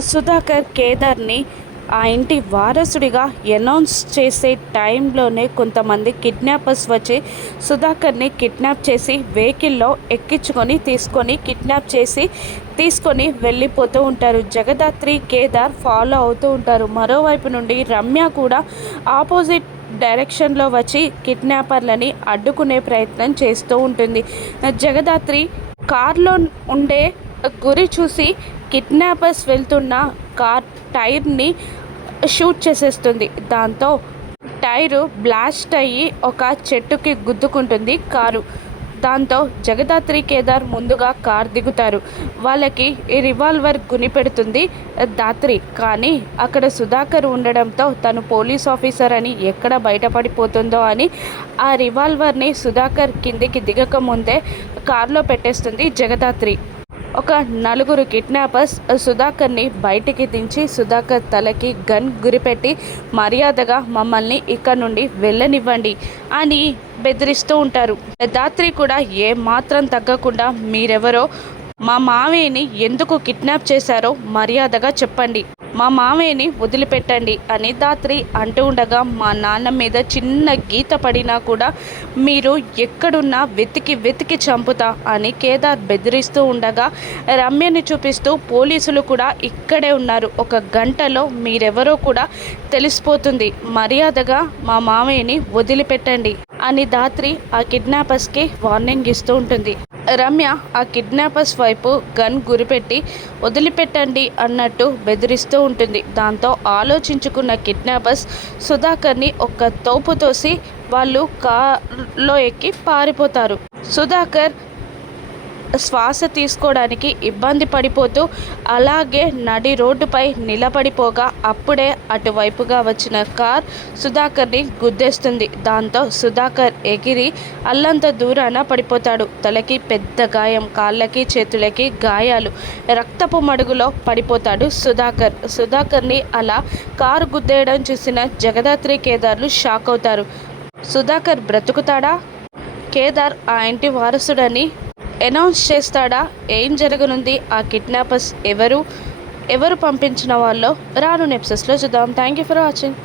సుధాకర్ కేదార్ని ఆ ఇంటి వారసుడిగా అనౌన్స్ చేసే టైంలోనే కొంతమంది కిడ్నాపర్స్ వచ్చి సుధాకర్ని కిడ్నాప్ చేసి వెహికల్లో ఎక్కించుకొని కిడ్నాప్ చేసి తీసుకొని వెళ్ళిపోతూ ఉంటారు. జగదాత్రి కేదార్ ఫాలో అవుతూ ఉంటారు. మరోవైపు నుండి రమ్య కూడా ఆపోజిట్ డైరెక్షన్లో వచ్చి కిడ్నాపర్లని అడ్డుకునే ప్రయత్నం చేస్తూ ఉంటుంది. జగదాత్రి కార్లో ఉండే గురి చూసి కిడ్నాపర్స్ వెళ్తున్న కార్ టైర్ని షూట్ చేసేస్తుంది. దాంతో టైరు బ్లాస్ట్ అయ్యి ఒక చెట్టుకి గుద్దుకుంటుంది కారు. దాంతో జగదాత్రి కేదార్ ముందుగా కార్ దిగుతారు. వాళ్ళకి ఈ రివాల్వర్ గునిపెడుతుంది దాత్రి. కానీ అక్కడ సుధాకర్ ఉండడంతో తను పోలీస్ ఆఫీసర్ అని ఎక్కడ బయటపడిపోతుందో అని ఆ రివాల్వర్ని సుధాకర్ కిందికి దిగక ముందే కార్లో పెట్టేస్తుంది జగదాత్రి. ఒక నలుగురు కిడ్నాపర్స్ సుధాకర్ని బయటికి దించి సుధాకర్ తలకి గన్ గురిపెట్టి మర్యాదగా మమ్మల్ని ఇక్కడ నుండి వెళ్ళనివ్వండి అని బెదిరిస్తూ ఉంటారు. దాత్రి కూడా మాత్రం తగ్గకుండా మీరెవరో, మా మావయ్యని ఎందుకు కిడ్నాప్ చేశారో మర్యాదగా చెప్పండి, మా మావయ్యని వదిలిపెట్టండి అని దాత్రి అంటూ ఉండగా, మా నాన్న మీద చిన్న గీత పడినా కూడా మీరు ఎక్కడున్నా వెతికి చంపుతా అని కేదార్ బెదిరిస్తూ ఉండగా రమ్యని చూపిస్తూ పోలీసులు కూడా ఇక్కడే ఉన్నారు, ఒక గంటలో మీరెవరో కూడా తెలిసిపోతుంది, మర్యాదగా మా మావయ్యని వదిలిపెట్టండి అని దాత్రి ఆ కిడ్నాపర్స్కి వార్నింగ్ ఇస్తూ ఉంటుంది. రమ్య ఆ కిడ్నాపర్స్ వైపు గన్ గురిపెట్టి వదిలిపెట్టండి అన్నట్టు బెదిరిస్తూ ఉంటుంది. దాంతో ఆలోచించుకున్న కిడ్నాపర్స్ సుధాకర్ని ఒక్క తోపు తోసి వాళ్ళు కార్లో ఎక్కి పారిపోతారు. సుధాకర్ శ్వాస తీసుకోవడానికి ఇబ్బంది పడిపోతూ అలాగే నడి రోడ్డుపై నిలబడిపోగా అప్పుడే అటువైపుగా వచ్చిన కార్ సుధాకర్ని గుద్దేస్తుంది. దాంతో సుధాకర్ ఎగిరి అల్లంత దూరాన పడిపోతాడు. తలకి పెద్ద గాయం, కాళ్ళకి చేతులకి గాయాలు, రక్తపు మడుగులో పడిపోతాడు సుధాకర్. సుధాకర్ని అలా కారు గుద్దేయడం చూసిన జగదాత్రి కేదార్లు షాక్ అవుతారు. సుధాకర్ బ్రతుకుతాడా? కేదార్ ఆ ఇంటి వారసుడని అనౌన్స్ చేస్తాడా? ఏం జరగనుంది? ఆ కిడ్నాపర్స్ ఎవరు పంపించిన వాళ్ళో రాను ఎపిసోడ్స్లో చూద్దాం. Thank you for watching.